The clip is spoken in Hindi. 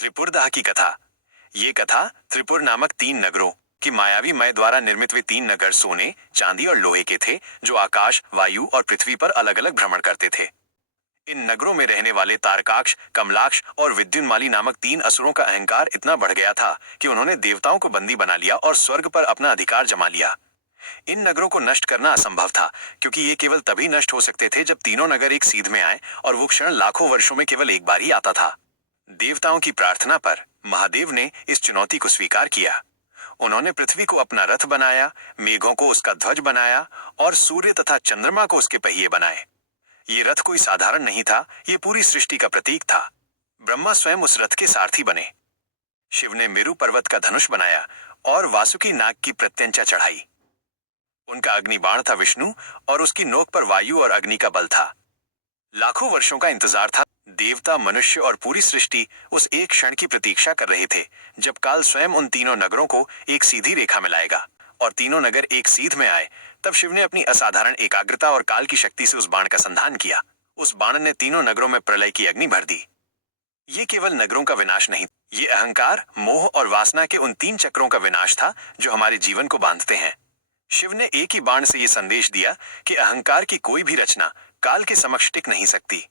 त्रिपुरदाह की कथा। ये कथा त्रिपुर नामक 3 नगरों की मायावी मय द्वारा निर्मित वे 3 नगर सोने, चांदी और लोहे के थे, जो आकाश, वायु और पृथ्वी पर अलग अलग भ्रमण करते थे। इन नगरों में रहने वाले तारकाक्ष, कमलाक्ष और विद्युन्माली नामक 3 असुरों का अहंकार इतना बढ़ गया था कि उन्होंने देवताओं को बंदी बना लिया और स्वर्ग पर अपना अधिकार जमा लिया। इन नगरों को नष्ट करना असंभव था, क्योंकि ये केवल तभी नष्ट हो सकते थे जब तीनों नगर एक सीध में आए, और वो क्षण लाखों वर्षों में केवल एक बार ही आता था। देवताओं की प्रार्थना पर महादेव ने इस चुनौती को स्वीकार किया। उन्होंने पृथ्वी को अपना रथ बनाया, मेघों को उसका ध्वज बनाया और सूर्य तथा चंद्रमा को उसके पहिए बनाए। ये रथ कोई साधारण नहीं था, ये पूरी सृष्टि का प्रतीक था। ब्रह्मा स्वयं उस रथ के सारथी बने। शिव ने मेरु पर्वत का धनुष बनाया और वासुकी नाग की प्रत्यंचा चढ़ाई। उनका अग्निबाण था विष्णु, और उसकी नोक पर वायु और अग्नि का बल था। लाखों वर्षों का इंतजार था। देवता, मनुष्य और पूरी सृष्टि उस एक क्षण की प्रतीक्षा कर रहे थे, जब काल स्वयं उन तीनों नगरों को एक सीधी रेखा में लाएगा और तीनों नगर एक सीध में आए। तब शिव ने अपनी असाधारण एकाग्रता और काल की शक्ति से उस बाण का संधान किया। उस बाण ने तीनों नगरों में प्रलय की अग्नि भर दी। ये केवल नगरों का विनाश नहीं, ये अहंकार, मोह और वासना के उन 3 चक्रों का विनाश था जो हमारे जीवन को बांधते हैं। शिव ने एक ही बाण से यह संदेश दिया कि अहंकार की कोई भी रचना काल के समक्ष टिक नहीं सकती।